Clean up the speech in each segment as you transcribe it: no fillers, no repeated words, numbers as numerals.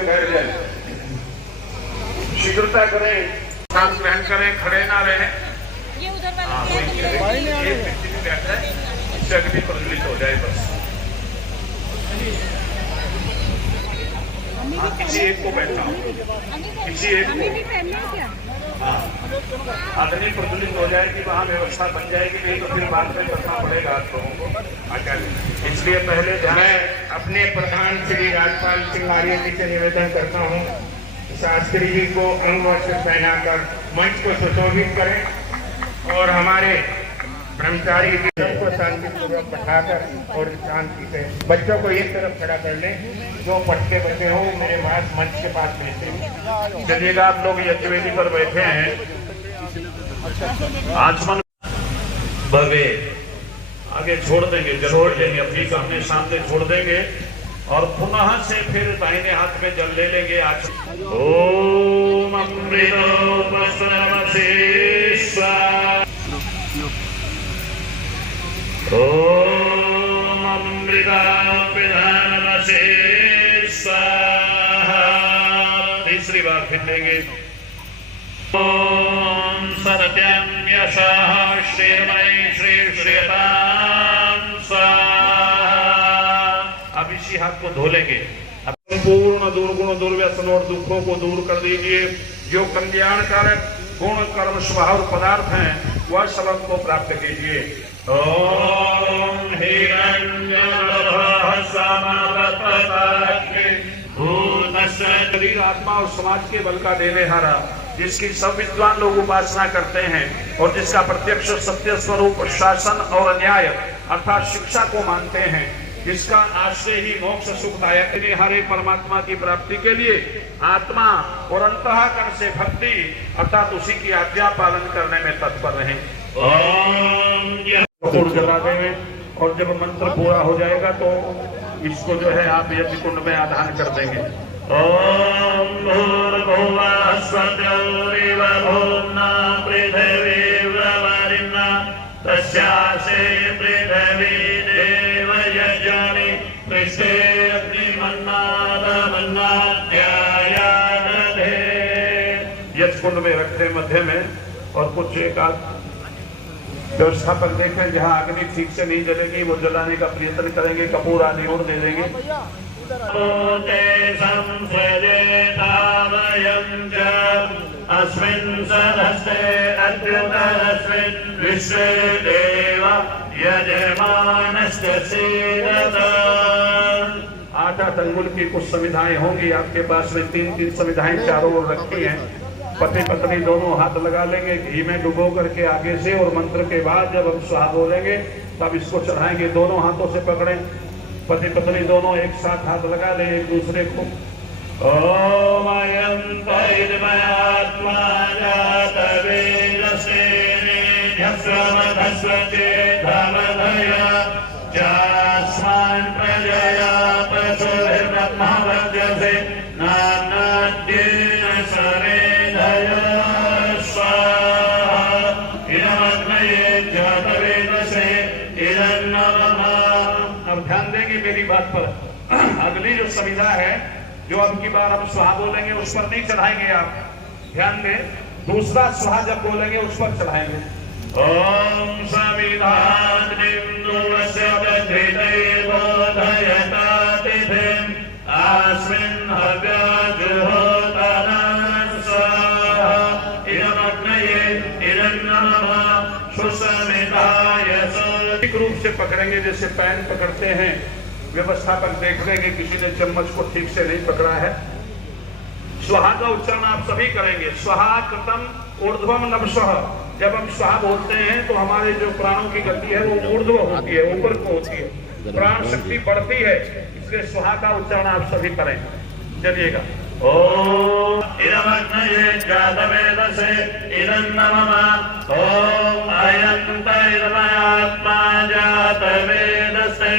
फिर बैठ जाए। शीघ्रता करें, सांस ग्रहण करें, खड़े ना रहें। ये उधर वाले हाँ, एक व्यक्ति भी बैठा है, इससे अग्नि प्रज्वलित हो जाए बस। हाँ, किसी एक को बैठा हो, किसी एक को। हाँ, अग्नि प्रज्वलित हो जाएगी, वहाँ व्यवस्था बन जाएगी, नहीं तो फिर बाद में करना पड़ेगा आप लोगों को आचार्य। इसलिए पहले मैं अपने प्रधान श्री राजपाल सिंह आर्य जी से निवेदन करता हूँ, शास्त्री जी को अंग वस्त्र पहनाकर मंच को सुशोभित करें और हमारे ब्रह्मचारी जी को शांतिपूर्वक बैठाकर और शांति से बच्चों को एक तरफ खड़ा कर लें, जो पढ़ते बच्चे हो मेरे पास मंच के पास बैठे। चलिएगा, आप लोग यज्ञवेदी पर बैठे हैं, आचमन भवे आगे छोड़ देंगे, छोड़ देंगे, अपनी सामने सामने छोड़ देंगे और पुनः से फिर दाहिने हाथ में जल ले लेंगे। ओम अमृतो ओम अमृता पिधानमसे स्वाहा। तीसरी बार फिर लेंगे। ओम सत्यम यशः श्रीमय श्री श्रीयताम स्वाहा। अब इसी हाथ को धो लेंगे। संपूर्ण दुर्गुण दुर्व्यसन और दुखों को दूर कर दीजिए। जो कल्याणकारक गुण कर्म स्वभाव पदार्थ हैं वह सब को प्राप्त कीजिए। ओम शरीर आत्मा और समाज के बल का देने हारा, जिसकी सब विद्वान लोग उपासना करते हैं और जिसका प्रत्यक्ष सत्य स्वरूप शासन और न्याय अर्थात शिक्षा को मानते हैं, जिसका आश्रय ही मोक्ष सुखदायक है, हरे परमात्मा की प्राप्ति के लिए आत्मा और अंतःकरण से भक्ति अर्थात उसी की आज्ञा पालन करने में तत्पर रहें। कपूर जला देंगे और जब मंत्र पूरा हो जाएगा तो इसको जो है आप यज्ञ कुंड में आधान कर देंगे। ओम भूर्भुवः स्वः भूम्ना पृथिवीर्वरिण्यः तस्यासे पृथिवी देव यजनि पृष्ठे अग्निमन्नादमन्नाद्यायादधे। यज्ञ कुंड में रखते मध्य में और कुछ एक आध व्यवस्था पर देखें जहाँ अग्नि ठीक से नहीं जलेगी वो जलाने का प्रयत्न करेंगे, कपूर आदि और दे देंगे। अस्मिन् सहस्ते अद्युतस्मिन् विश्वे देव यजमानस्य सीदता। 8 अंगुल की कुछ संविधाएं होंगी आपके पास में, 3 संविधाएं चारों ओर रखी हैं। पति पत्नी दोनों हाथ लगा लेंगे घी में डुबो करके आगे से, और मंत्र के बाद जब हम स्वाहा बोलेंगे तब इसको चढ़ाएंगे। दोनों हाथों से पकड़ें, पति पत्नी दोनों एक साथ हाथ लगा लें एक दूसरे को। ओम अयं तैर्मयात्मा जातवेदसेने ध्यस्वमधस्वते धमधया जास्मान् प्रजया पशुभिर्ब्रह्मवर्चसे नानाद्येन सरेधया स्वाहा। इदमग्नये जातवेदसे इदन्नमः। अब ध्यान देंगे मेरी बात पर। अगली जो संविधा है जो अब की बार हम स्वाहा बोलेंगे उस पर नहीं चढ़ाएंगे आप, ध्यान दें। दूसरा स्वाहा जब बोलेंगे उस पर चढ़ाएंगे। ओम सविधानम् आस्मिन् हव्याजुहोतरं स्वाहा। इदमग्नये इदन्नमः सुसमिताय। एक रूप से पकड़ेंगे जैसे पैन पकड़ते हैं। व्यवस्था पर देख लेंगे किसी ने चम्मच को ठीक से नहीं पकड़ा है। स्वाहा का उच्चारण आप सभी करेंगे। स्वाहा कृतम ऊर्ध्वम नभस्वः। जब हम स्वाहा बोलते हैं तो हमारे जो प्राणों की गति है वो ऊर्ध्व होती है, ऊपर को होती है, प्राण शक्ति बढ़ती है, इसलिए स्वाहा का उच्चारण आप सभी करें। चलिएगा। ओम इदमग्नये जातवेदसे इदन्नमः। ओम अयं तैर्मयात्मा जातवेदसे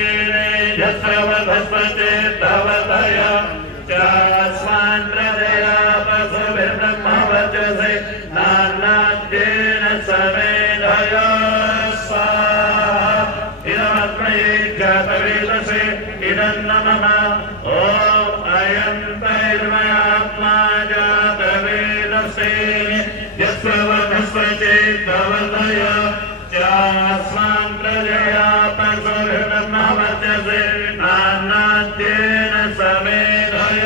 ध्यस्वमधस्वते धमधया जास्मान् प्रजया पशुभिर्ब्रह्मवर्चसे नानाद्येन समेधया स्वाहा। इदमग्नये जातवेदसे इदन्नमः। ओम अयं इदमात्मा जातवेदसे यस्ववनस्वचेतवर्धय चास्मां प्रजया पशुर्नमवर्त्यसे नानाद्येन समेधय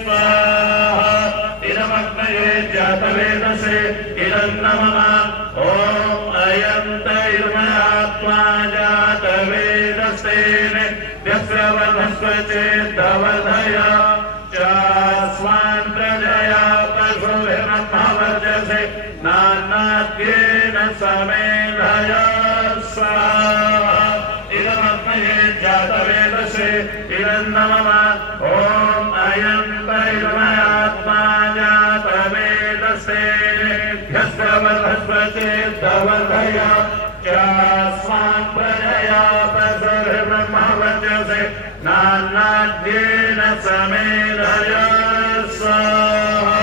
स्वाहा इदमग्नये जातवेदसे इदं नमः ॐ अयं तैर्मयात्मा जातवेदसे यस्ववनस्वचेतवर्धय चास्मान् प्रजया पशुर्नमवर्त्यसे नानाद्येन समेधय स्वाहा इदमग्नये जातवेदसे इदं नमः ॐ अयं तैर्मयात्मा जातवेदसे यस्ववनस्वचेतवर्धय चास्मान् प्रजया पशुर्नमवर्त्यसे नानाद्येन समेधय स्वाहा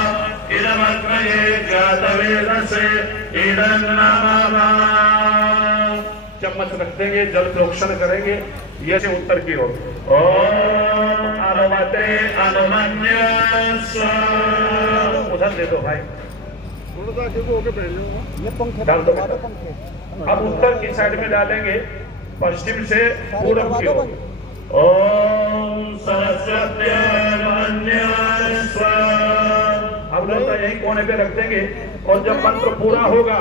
इदमग्नये जातवेदसे इदं नमः। चम्मच रख देंगे, जल प्रोक्षण करेंगे ये से उत्तर की ओर। ओम अनुमते अनुमन्यस्व। उधर दे दो भाई, डाल दो। अब उत्तर की साइड में डालेंगे, पश्चिम से पूरब की ओर। ओम सरस्वत्यमन्यस्व। हम लोग तो यही कोने पे रख देंगे और जब मंत्र पूरा होगा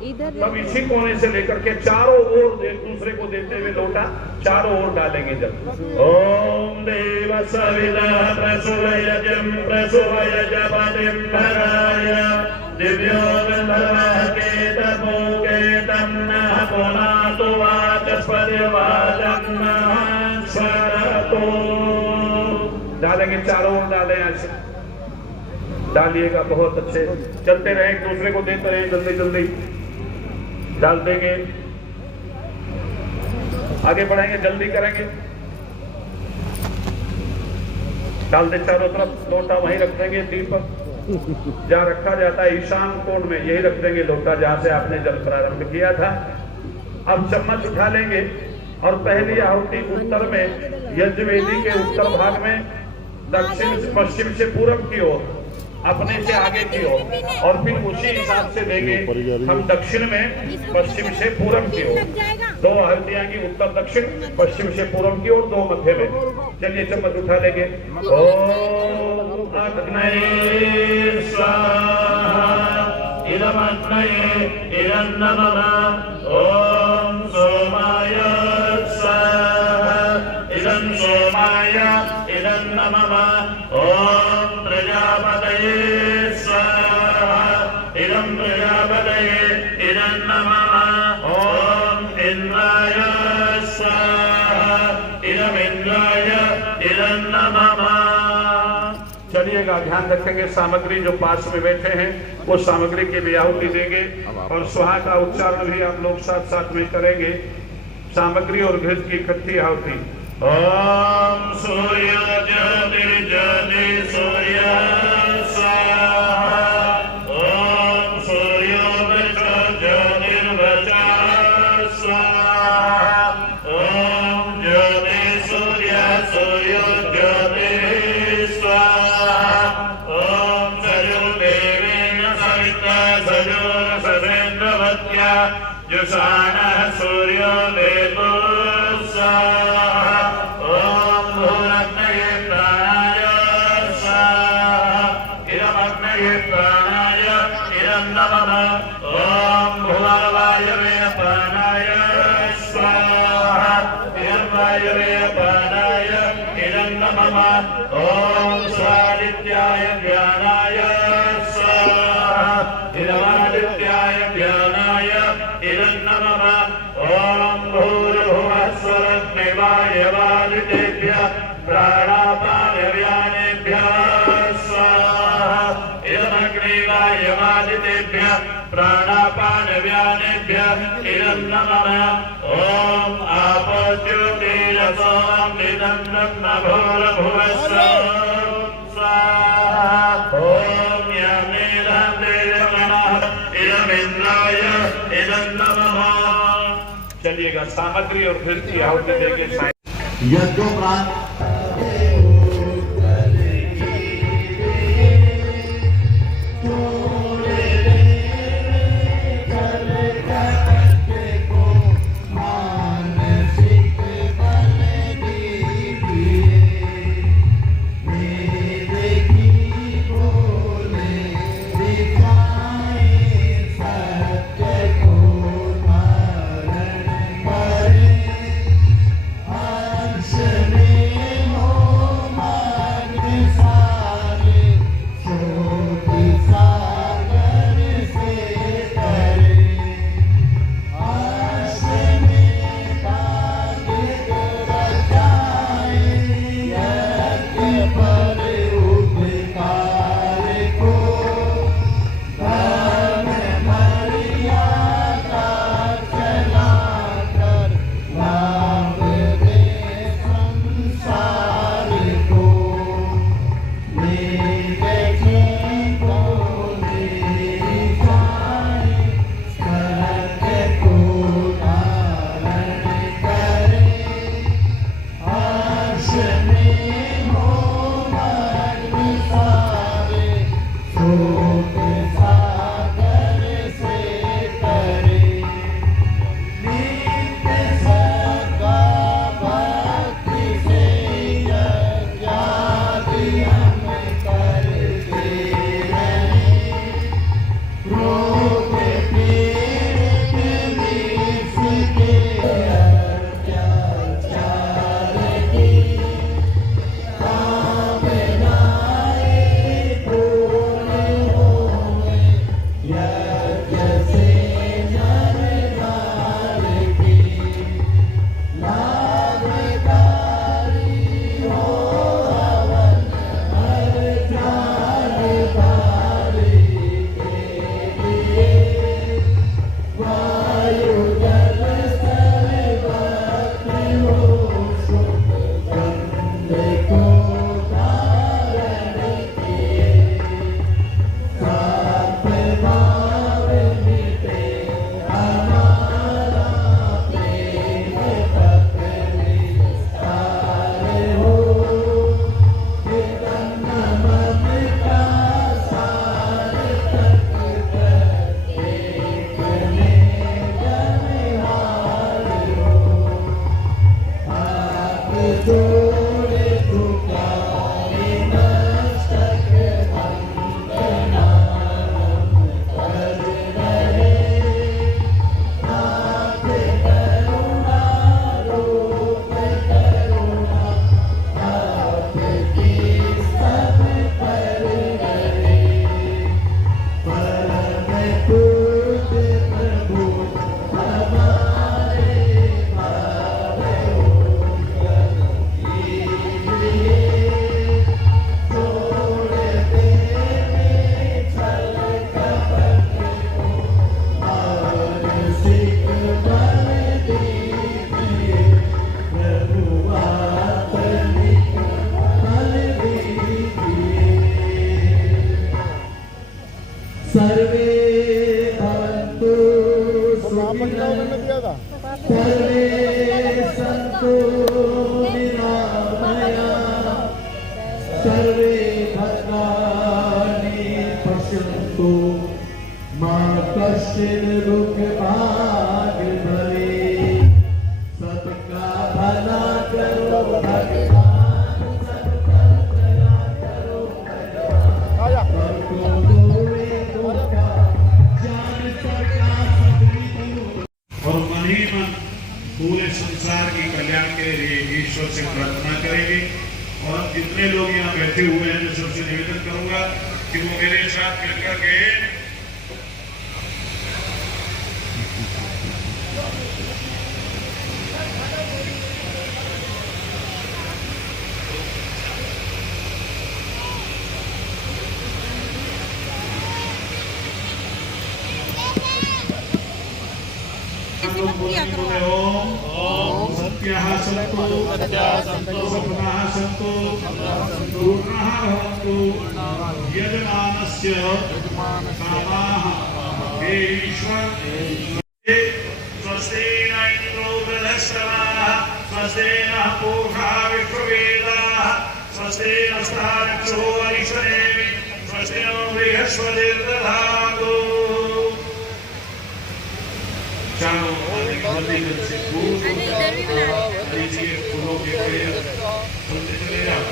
तब इसी कोने से लेकर के चारों ओर एक दूसरे को देते हुए लोटा चारों ओर डालेंगे जब। ओम देव सविता प्रसूयजं प्रसूयजपतिं भराय दिव्यो केतपोकेतं नः पुनातु वाचस्पतिवाचं नः स्वरतो। डालेंगे चारों ओर, डालें ऐसे डालिएगा, बहुत अच्छे चलते रहे, एक दूसरे को देते रहे, जल्दी जल्दी डाल देंगे, आगे बढ़ेंगे, जल्दी करेंगे। डाल दे चारों तरफ, लोटा वहीं रख देंगे, दीपक जहाँ रखा जाता है ईशान कोण में यही रख देंगे लोटा जहाँ से आपने जल प्रारंभ किया था। अब चम्मच उठा लेंगे और पहली आहुति उत्तर में यज्ञवेदी के उत्तर भाग में दक्षिण से पश्चिम से पूरब की ओर अपने से आगे की ओर और फिर उसी हिसाब से देंगे हम दक्षिण में पश्चिम से पूरब की ओर। दो आहुतियां की उत्तर दक्षिण पश्चिम से पूरब की ओर, दो मध्य में। चलिए चम्मच उठा लेंगे। ओम अग्नये स्वाहा इदमग्नये इदं नमः ओम सोमाय स्वाहा इदं सोमाय इदं नमः ओम प्रजापतये स्वाहा इदं प्रजापतये इदं नमः ओम इंद्राय स्वाहा इदं इंद्राय इदं नमः। चलिएगा, ध्यान रखेंगे सामग्री जो पास में बैठे हैं वो सामग्री की भी आहुति देंगे और स्वाहा का उच्चारण भी आप लोग साथ साथ में करेंगे। सामग्री और घृत की इकट्ठी आहुति। ओम सूर्य ज्योतिर्ज्योति सूर्य स्वाहा ओम सूर्यो वृषो ज्योतिर्वृषः स्वाहा ओम ज्योति सूर्य सूर्यो ज्योति स्वाहा ओम सजुर्देवेन सविता सजुर्ससेन्द्रवत्या जुषाणः सूर्यो देवो स्वाहा ओम भूरग्नये प्राणाय स्वाहा इदमग्नये प्राणाय इदं नमः ओम भुवर्वायवे प्राणाय स्वाहा इदं वायवे प्राणाय इदं नमः ओम स्वादित्याय ज्ञानाय स्वाहा इदमादित्याय ज्ञानाय इदं नमः ओम भूर्भुवः स्वरग्निवायवादितेभ्यः प्राणापानव्यानेभ्यः स्वाहा इदमग्निवायवादितेभ्यः प्राणापानव्यानेभ्यः इदं नमः ओम आपो ज्योतिरसोऽमृतं ब्रह्म भूर्भुवः स्वाहा ओम यमेदं देवगणः इदमिन्द्राय इदं नमः। चलिएगा, सामग्री और घृत की आहुति देंगे। यज्ञोपरांत सर्वे संतो निरामया सर्वे भद्राणि पश्यन्तु मा कश्चित् दुःखभाग् भवेत्। सबका भला करो भगवान, सबका भला करो भगवान। सबको दोए धोखा, जान सका सबकी दूर। और मन ही मन पूरे संसार की कल्याण के लिए ईश्वर से प्रार्थना करेंगे। और जितने लोग यहाँ बैठे हुए हैं, मैं सबसे निवेदन करूंगा कि वो मेरे साथ मिलकर के ओम सत्यः सन्तु सपनः सन्तु पूर्णः भवन्तु यजमानस्य कामाः हे ईश्वर। स्वस्ति न इन्द्रो बृहस्पतिः स्वस्ति नः पूषा विश्ववेदाः स्वस्ति नस्तारक्षो अरिष्टनेमि स्वस्ति नो बृहस्पतिर्दधातु। चारों मंदिर से फूलों के पेड़ चलते चले जाओ।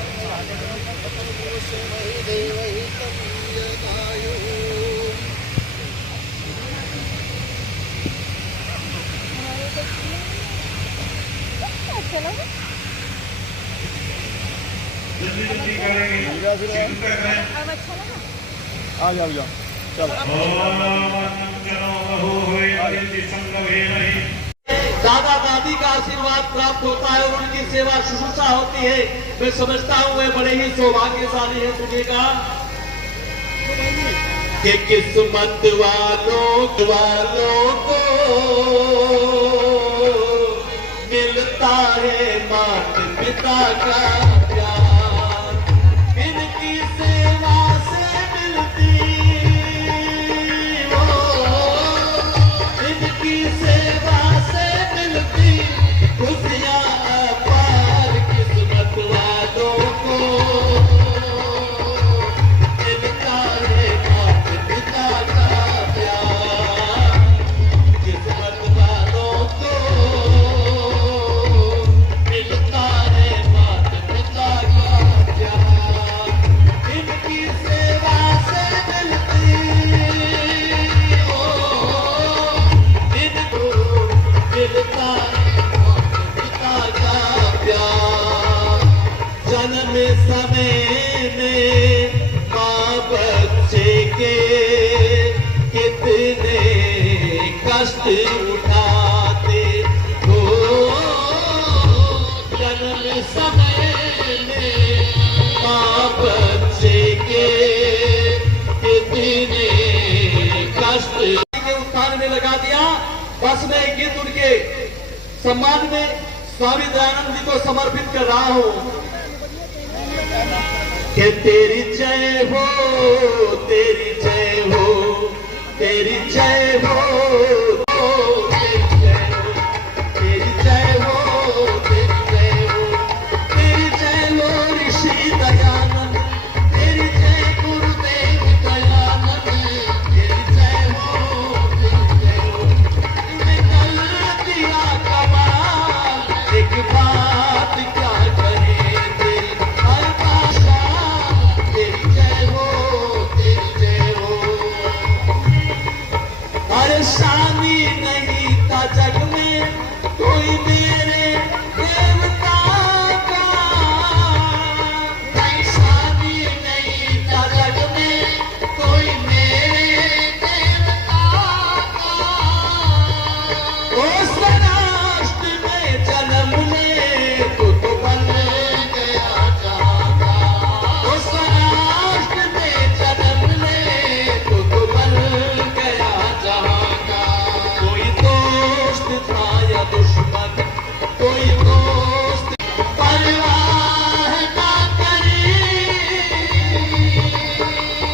जल्दी जल्दी करेंगे, चिंता करें। आ जाओ दादा दादी का आशीर्वाद प्राप्त होता है और उनकी सेवा शुश्रूषा होती है। मैं समझता हूँ वे बड़े ही सौभाग्यशाली है। सुनिएगा कि किस्मत वालों को मिलता है माता पिता का प्यार, इनकी सेवा से मिलती इनकी सेवा से मिलती खुशियाँ अपार। किस्मत वालों को मिलता है माता पिता का प्यार, किस्मत वालों को मिलता है माता पिता का प्यार, इनकी सेवा से मिलती मिलता पिता का प्यार। जन्म समय में माँ बच्चे के कितने कष्ट उठाते हो, जन्म समय में माँ बच्चे के कितने कष्ट के उत्थान में लगा दिया। बस मैं एक गीत उनके सम्मान में स्वामी दयानंद जी को समर्पित कर रहा हूँ कि तेरी जय हो, तेरी जय हो, तेरी जय हो, तेरी जय हो, तेरी जय हो, तेरी जय हो, तेरी जय हो ऋषि दयानंद, तेरी जय गुरुदेव दयानंद, तेरी जय हो, तेरी जय हो। निकल दिया कमाल, एक बात क्या कहे तेरी हर भाषा, तेरी जय हो, तेरी जय हो। अरे शानी नहीं था जग में कोई मेरे देवता का, शानी नहीं था जग में कोई मेरे देवता का। उस राष्ट्र में जन्म ले तो बन गया जाता, उस राष्ट्र में जन्म ले तो बन गया जहाँ का। कोई दोस्त था या दुश्मन, कोई दोस्त परवाह ना करी,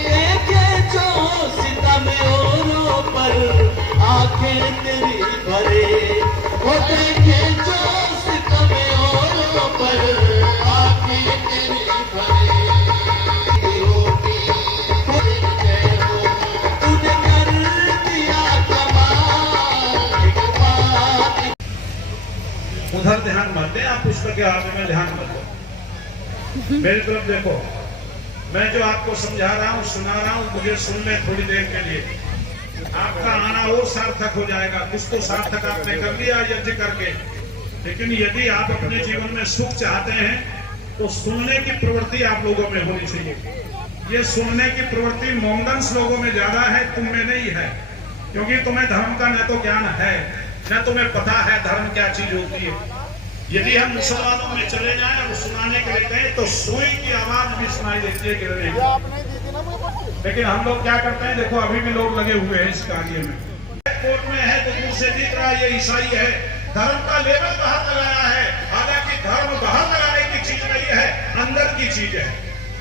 देखे जो सितम औरों पर आंखें तेरी भरे, पर आके तेरी भरे रोटी तूने कर दिया कमाल एक बात। उधर ध्यान मत दे, आप पुस्तक के आगे में ध्यान मत दो, मेरी तरफ देखो। मैं जो आपको समझा रहा हूँ, सुना रहा हूँ, मुझे सुन ले थोड़ी देर के लिए। आपका आना और सार्थक हो जाएगा। कुछ तो सार्थक आपने कर लिया यज्ञ करके, लेकिन यदि आप अपने जीवन में सुख चाहते हैं तो सुनने की प्रवृत्ति आप लोगों में होनी चाहिए। ये सुनने की प्रवृत्ति मोमडन्स लोगों में ज्यादा है, तुम में नहीं है, क्योंकि तुम्हें धर्म का न तो ज्ञान है न तुम्हें पता है धर्म क्या चीज होती है। यदि हम मुसलमानों में चले जाएं और सुनाने के लिए कहें तो सुई की आवाज भी सुनाई देती है गिरने की। लेकिन हम लोग क्या करते हैं, देखो अभी भी लोग लगे हुए हैं इस कार्य में। कोर्ट में है तो दूर से दिख रहा है ये ईसाई है, धर्म का लेवल बाहर लगाया है। हालांकि धर्म बाहर लगाने की चीज नहीं है, अंदर की चीज है।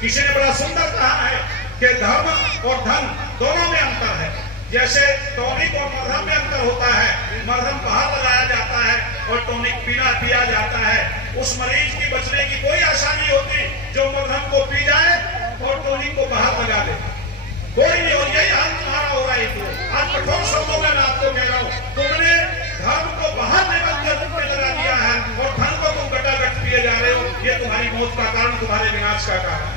किसी ने बड़ा सुंदर कहा है कि धर्म और धन दोनों में अंतर है। जैसे टॉनिक और मरहम में अंतर होता है, मरहम बाहर लगाया जाता है और टॉनिक पिया जाता है। उस मरीज की बचने की कोई आशा नहीं होती जो मरहम को पी जाए और टॉनिक को बाहर लगा दे, कोई नहीं। और यही हाल तुम्हारा हो रहा है। आज कठोर शब्दों में मैं आपको कह रहा हूँ, तुमने धर्म को बाहर निकल के रूप में लगा दिया है और धन को तुम गटागट पिए जा रहे हो। ये तुम्हारी मौत का कारण, तुम्हारे विनाश का कारण है।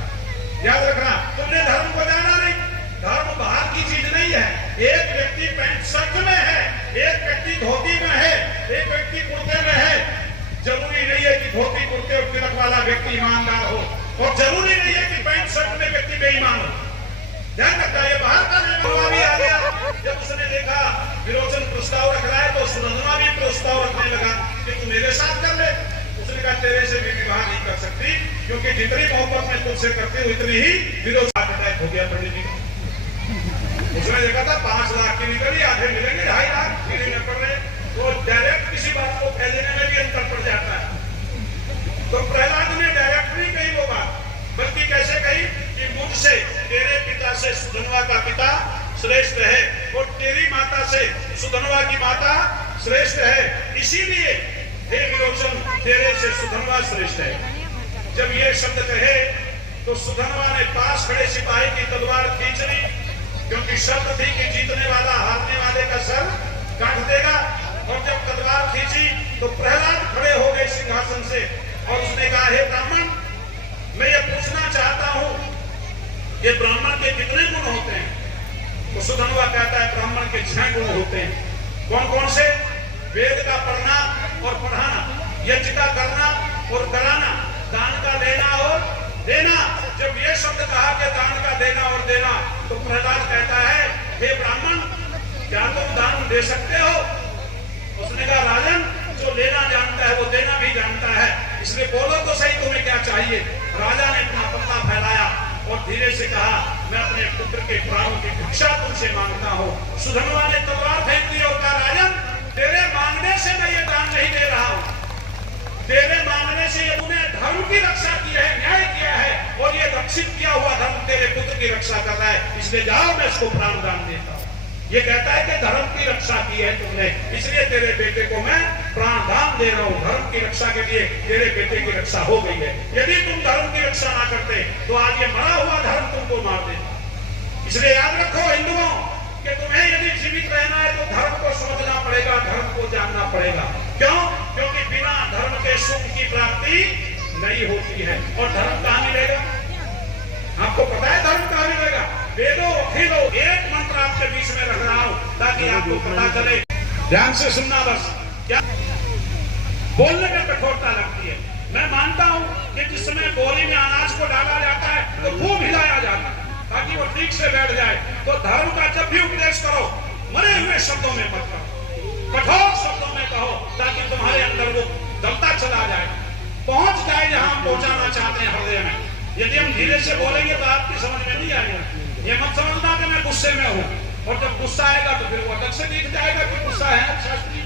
याद रखना, तुमने धर्म को जाना नहीं। धर्म बाहर की चीज नहीं है। एक व्यक्ति पैंट शर्ट में है, एक व्यक्ति धोती में है, एक व्यक्ति कुर्ते में है। जरूरी नहीं है कि धोती कुर्ते और तिलक वाला व्यक्ति ईमानदार हो, और जरूरी नहीं है कि पैंट शर्ट में व्यक्ति बेईमान हो। ध्यान रखना, ये बाहर का निर्माण भी आ गया। जब उसने देखा विरोचन प्रस्ताव रख रहा है तो सुनंदना भी प्रस्ताव रखने लगा कि तू मेरे साथ कर ले। उसने कहा तेरे से भी विवाह नहीं कर सकती, क्योंकि जितनी मोहब्बत मैं तुझसे करती हूँ उतनी ही विरोध अटैक हो गया पंडित जी। उसने देखा था 5 लाख की निकली, आधे मिलेंगे 2.5 लाख की नहीं पड़ रहे, तो डायरेक्ट किसी बात को फैलने में भी अंतर पड़ जाता है। तो प्रहलाद ने डायरेक्ट नहीं कही वो बात, बल्कि कैसे कही कि मुझसे तेरे पिता से सुधनवा का पिता श्रेष्ठ है और तेरी माता से सुधनवा की माता श्रेष्ठ है, इसीलिए हे विरोचन तेरे से सुधनवा श्रेष्ठ है। जब ये शब्द कहे तो सुधनवा ने पास खड़े सिपाही की तलवार खींच ली, क्योंकि शर्त थी कि जीतने वाला हारने वाले का सर काट देगा। और जब तलवार खींची तो प्रहलाद खड़े हो गए सिंहासन से और उसने कहा, हे ब्राह्मण, मैं ये पूछना चाहता हूं ये ब्राह्मण के कितने गुण होते हैं? तो सुधनवा कहता है ब्राह्मण के 6 गुण होते हैं। कौन कौन से? वेद का पढ़ना और पढ़ाना, यज्ञ का करना और कराना, दान का लेना और देना। जब ये शब्द कहा कि दान का देना और देना, तो प्रहलाद कहता है, हे ब्राह्मण, क्या तुम दान दे सकते हो? उसने कहा, राजन, जो लेना जानता है वो देना भी जानता है, इसलिए बोलो तो सही तुम्हें क्या चाहिए। राजा ने अपना पत्ता फैलाया और धीरे से कहा, मैं अपने पुत्र के प्राणों की भिक्षा तुमसे मांगता हूँ। सुधनवा ने तलवार फेंक दी और कहा, राजन, तेरे मांगने से मैं ये दान नहीं दे रहा हूँ, तेरे मांगने से ये तूने धर्म की रक्षा की है, न्याय किया है, और ये रक्षित किया हुआ धर्म तेरे पुत्र की रक्षा कर रहा है, इसलिए जाओ मैं इसको प्राण दान देता हूँ। ये कहता है कि धर्म की रक्षा की है तुमने, इसलिए तेरे बेटे को मैं प्राण दान दे रहा हूँ। धर्म की रक्षा के लिए तेरे बेटे की रक्षा हो गई है। यदि तुम धर्म की रक्षा ना करते तो आज ये मरा हुआ धर्म तुमको मार देता। इसलिए याद रखो हिंदुओं कि तुम्हें यदि जीवित रहना है तो धर्म को समझना पड़ेगा, धर्म को जानना पड़ेगा। क्यों? क्योंकि बिना धर्म के सुख की प्राप्ति नहीं होती है। और धर्म कहाँ मिलेगा? आपको पता है धर्म कहाँ मिलेगा? वेदो अखिलो, एक मंत्र आपके बीच में रख रहा हूं ताकि आपको पता चले। ध्यान से सुनना बस। क्या बोलने में कठोरता लगती है? मैं मानता हूं कि जिस समय बोरी में अनाज को डाला जाता है तो खूब हिलाया जाता है ताकि वो ठीक से बैठ जाए। तो धर्म का जब भी उपदेश करो, मरे हुए शब्दों में मत करो, कठोर शब्दों में कहो, ताकि तुम्हारे अंदर वो दमता चला जाए, पहुंच जाए जहां हम पहुंचाना चाहते हैं हृदय में। यदि हम धीरे से बोलेंगे तो आपकी समझ में नहीं आएगा। ये मत समझना कि मैं गुस्से में हूँ, और जब गुस्सा आएगा तो फिर वो अलग से दिख जाएगा कि गुस्सा है शास्त्री,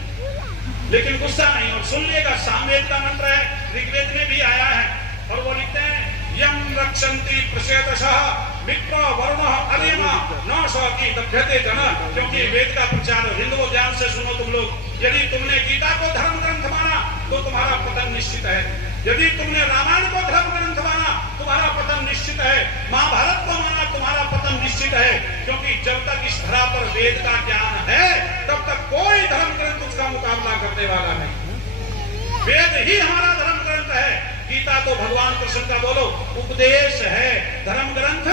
लेकिन गुस्सा नहीं। और सुन लेगा, सामवेद का मंत्र है, ऋग्वेद में भी आया है, और वो लिखते हैं, यम रक्षन्ति प्रसेतशः विप्र वरुणः अरिमा न शौकी दभ्यते जन। क्योंकि वेद का प्रचार, हिंदुओं ध्यान से सुनो तुम लोग, यदि तुमने गीता को धर्म ग्रंथ माना तो तुम्हारा पतन निश्चित है। यदि तुमने रामायण को धर्म ग्रंथ माना तुम्हारा पतन निश्चित है, महाभारत को माना तुम्हारा पतन निश्चित है, क्योंकि जब तक इस धरा पर वेद का ज्ञान है तब तक कोई धर्म ग्रंथ उसका मुकाबला करने वाला नहीं। वेद ही हमारा धर्म ग्रंथ है। गीता तो भगवान कृष्ण का बोलो उपदेश है, धर्म ग्रंथ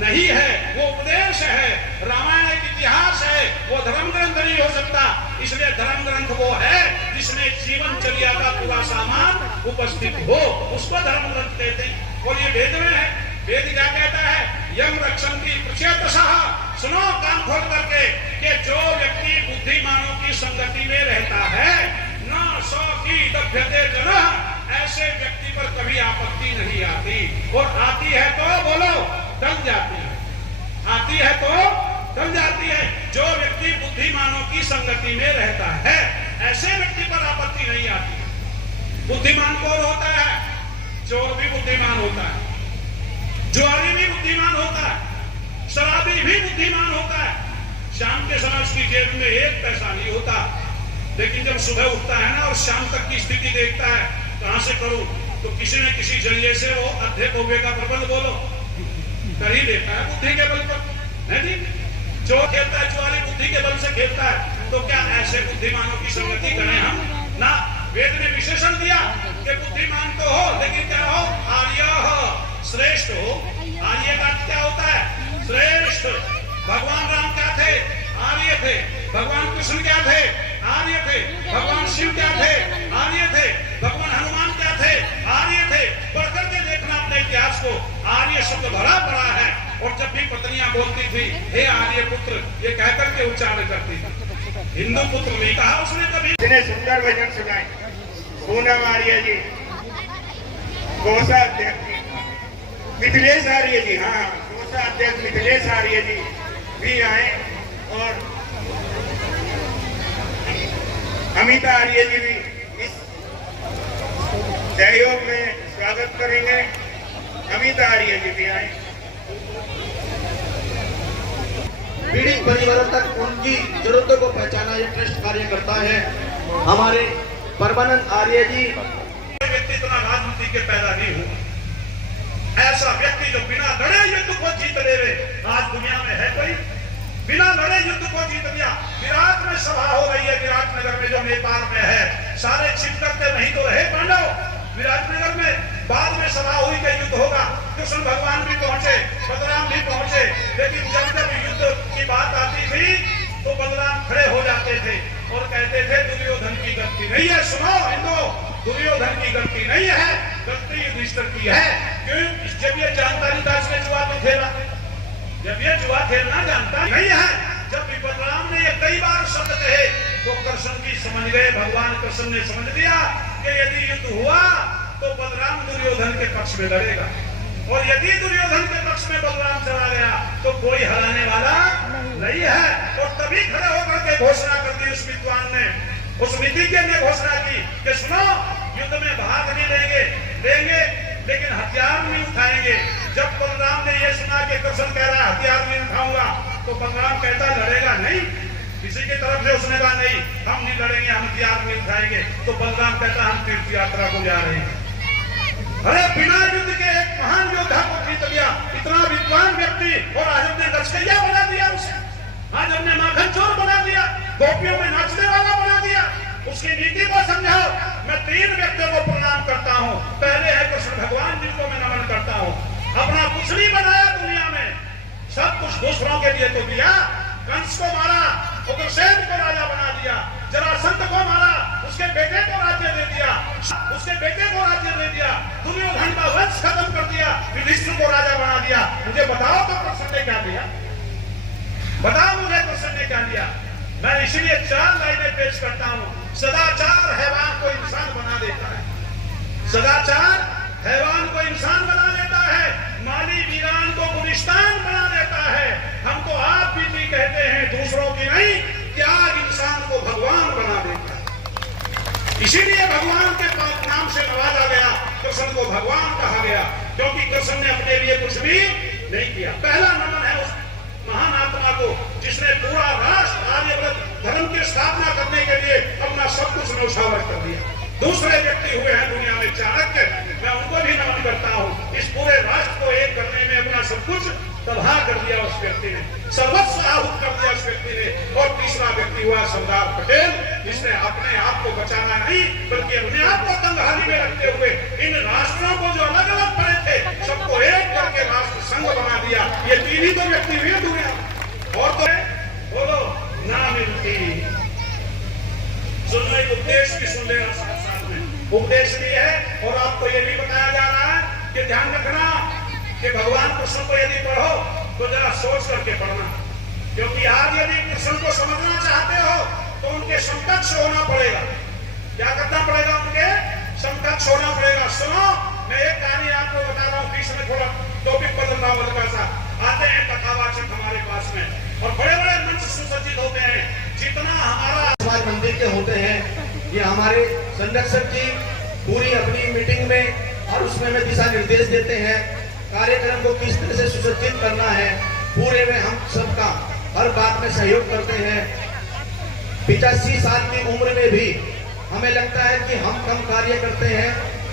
नहीं है, वो उपदेश है। रामायण एक इतिहास है, वो धर्म ग्रंथ नहीं हो सकता। इसलिए धर्म ग्रंथ वो है जिसमें जीवनचर्या का पूरा सामान उपस्थित हो, उसको धर्म ग्रंथ कहते हैं। और ये वेद में है। वेद क्या कहता है? यम रक्षन्ति प्रचेतसः, सुनो कान खोल करके, कि जो व्यक्ति बुद्धिमानों की संगति में रहता है न सौ की दभ्यते जनः, ऐसे व्यक्ति पर कभी आपत्ति नहीं आती, और आती है तो बोलो टल जाती है, आती है तो टल जाती है। जो व्यक्ति बुद्धिमानों की संगति में रहता है ऐसे व्यक्ति पर आपत्ति नहीं आती है। बुद्धिमान कौन होता है? चोर भी बुद्धिमान होता है, जुआरी भी बुद्धिमान होता है, शराबी भी बुद्धिमान होता है। शाम के समय उसकी जेब में एक पैसा नहीं होता, लेकिन जब सुबह उठता है ना और शाम तक की स्थिति देखता है कहां से करूं, तो किसी न किसी जरिए से वो अध्यय कौवे का प्रबंध बोलो कर ही देता है बुद्धि के बल पर, है जी। जो खेलता है जुआरी बुद्धि के बल से खेलता है। तो क्या ऐसे बुद्धिमानों की संगति करें हम ना? वेद ने विशेषण दिया कि बुद्धिमान तो हो, लेकिन क्या हो? आर्य हो, श्रेष्ठ हो। आर्य का क्या होता है? श्रेष्ठ। भगवान राम क्या थे? आर्य थे। भगवान कृष्ण क्या थे? आर्य थे। भगवान शिव क्या थे? आर्य थे। भगवान हनुमान क्या थे? आर्य थे। पढ़ करके देखना अपने इतिहास को, आर्य शब्द भरा पड़ा है। और जब भी पत्नियां बोलती थी हे आर्य पुत्र, ये कहकर के उच्चारण करती थी। हिंदू पुत्र नहीं कहा उसने कभी। इतने सुंदर भजन सुनाए पूनम आर्य जी, कोषाध्यक्ष मिथिलेश आर्य जी, हाँ कोषाध्यक्ष मिथिलेश आर्य जी भी आए, और अमिता आर्य जी भी इस सहयोग में स्वागत करेंगे। अमिता आर्य जी भी आए। पीड़ित परिवारों तक उनकी जरूरतों को पहचाना ये ट्रस्ट कार्य करता है। हमारे परमानंद आर्य जी। व्यक्ति इतना राजनीति के पैदा नहीं हुआ। ऐसा व्यक्ति जो बिना लड़े युद्ध को जीत ले रहे आज दुनिया में है कोई? बिना लड़े युद्ध को जीत लिया। विराट में सभा हो रही है, विराट नगर में जो नेपाल में है, सारे छिप करके नहीं तो रहे पांडव विराट नगर में। बाद में सभा हुई कि युद्ध होगा, कृष्ण भगवान भी पहुंचे, बलराम भी पहुंचे, लेकिन जब जब युद्ध की बात आती थी तो बलराम खड़े हो जाते थे और कहते थे दुर्योधन की गलती नहीं है। सुनो हिंदू, दुर्योधन की गलती नहीं है, गलती युधिष्ठिर की है। क्यों? जब ये जानता नहीं था इसमें जुआ तो खेला, जब ये जुआ खेलना जानता नहीं है। जब बलराम ने ये कई बार शब्द कहे तो कृष्ण जी समझ गए, भगवान कृष्ण ने समझ लिया कि यदि युद्ध हुआ तो बलराम दुर्योधन के पक्ष में लड़ेगा, और यदि दुर्योधन के पक्ष में बलराम चला गया तो कोई हराने वाला नहीं है। और तभी खड़े होकर के घोषणा कर दी उस विद्वान ने, उस विधिज्ञ ने घोषणा की कि सुनो युद्ध में भाग नहीं लेंगे लेकिन हथियार नहीं उठाएंगे। जब बलराम ने यह सुना कि कृष्ण कह रहा है हथियार नहीं उठाऊंगा, तो बलराम कहता लड़ेगा नहीं, किसी की तरफ से उसने कहा नहीं हम नहीं लड़ेंगे, हम हथियार नहीं उठाएंगे। तो बलराम कहता हम तीर्थ यात्रा को जा रहे हैं। अरे बिना युद्ध के एक महान योद्धा को जीत लिया, इतना विद्वान व्यक्ति, और आज हमने लचकैया बना दिया उसे, आज हमने माखन चोर बना दिया, गोपियों में नाचने वाला बना दिया। उसकी नीति को समझाओ। मैं 3 व्यक्तियों को प्रणाम करता हूँ। पहले है कृष्ण भगवान जिनको मैं नमन करता हूँ। अपना कुछ नहीं बनाया दुनिया में, सब कुछ दूसरों के लिए तो दिया। कंस को मारा, उग्रसेन को राजा बना दिया, जरासंध को मारा, उसके बेटे को राज्य दे दिया, दुर्योधन का वंश खत्म कर दिया, युधिष्ठिर को राजा बना दिया। मुझे बताओ तो कृष्ण ने क्या दिया? बताओ मुझे कृष्ण ने क्या दिया? मैं इसलिए 4 लाइनें पेश करता हूँ। सदाचार हैवान को इंसान बना देता है, सदाचार हैवान को इंसान बना देता है, माली वीरान को गुलिस्तान बना देता है। हमको आप भी कहते हैं, दूसरों की नहीं, त्याग इंसान को भगवान बना देता है। इसीलिए भगवान के नाम से नवाजा गया, कृष्ण को भगवान कहा गया, क्योंकि कृष्ण ने अपने लिए कुछ भी नहीं किया। पहला नमन है उस महान आत्मा को जिसने पूरा राष्ट्र आर्यव्रत धर्म की स्थापना करने के लिए अपना सब कुछ न्यौछावर कर दिया। दूसरे व्यक्ति हुए हैं दुनिया में चाणक्य, मैं उनको भी नमन करता हूँ। इस पूरे राष्ट्र को एक करने में अपना सब कुछ तबाह कर दिया उस व्यक्ति ने, सर्वस्व आहूत कर दिया उस व्यक्ति ने। और तीसरा व्यक्ति हुआ सरदार पटेल, जिसने अपने आप को बचाना नहीं बल्कि अपने आप को तंगहाली में रखते हुए इन राष्ट्रों को जो अलग अलग पड़े थे सबको एक करके राष्ट्र संघ बना दिया। ये तीन ही तो व्यक्ति हुए दुनिया और तो बोलो ना मिलती। सुनने उपदेश भी सुन लेना, साथ साथ में उपदेश भी है। और आपको ये भी बताया जा रहा है कि ध्यान रखना कि भगवान कृष्ण को यदि पढ़ो तो जरा सोच करके पढ़ना, क्योंकि आज यदि कृष्ण को समझना चाहते हो तो उनके समकक्ष होना पड़ेगा। क्या करना पड़ेगा? उनके समकक्ष होना पड़ेगा। सुनो, मैं एक कहानी आपको बता रहा हूँ, बीच में थोड़ा टॉपिक बदल रहा हूँ। ऐसा आते हैं कथावाचक हमारे पास में और बड़े बड़े मंच सुसज्जित होते हैं। जितना हमारा समाज मंदिर के होते हैं, ये हमारे संरक्षक जी पूरी अपनी मीटिंग में और उसमें हमें दिशा निर्देश देते हैं, कार्यक्रम को किस तरह से सुसज्जित करना है। पूरे में हम सबका हर बात में सहयोग करते हैं। 85 साल की उम्र में भी हमें लगता है कि हम कम कार्य करते हैं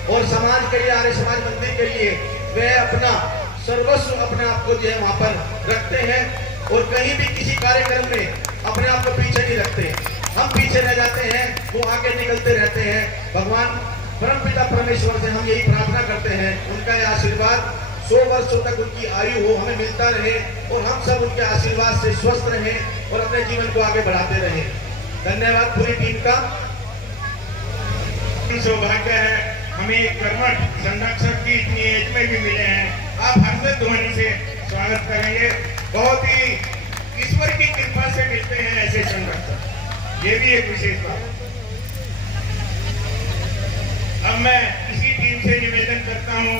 और समाज के लिए, आर्य समाज मंदिर के लिए वे अपना सर्वस्व अपने आप को जो है वहां पर रखते हैं और कहीं भी किसी कार्यक्रम में अपने आप को पीछे नहीं रखते। हम पीछे रह जाते हैं, वो आगे निकलते रहते हैं। भगवान परमपिता परमेश्वर से हम यही प्रार्थना करते हैं, उनका यह आशीर्वाद 100 वर्षों तक उनकी आयु हो हमें मिलता रहे और हम सब उनके आशीर्वाद से स्वस्थ रहें और अपने जीवन को आगे बढ़ाते रहें। धन्यवाद पूरी टीम का। सौभाग्य है हमें कर्मठ संरक्षक की इतनी एज में भी मिले हैं। आप हर्षित ध्वनि से स्वागत करेंगे। बहुत ही ईश्वर की कृपा से मिलते हैं ऐसे संरक्षक, ये भी एक विशेष बात। अब मैं इसी टीम से निवेदन करता हूँ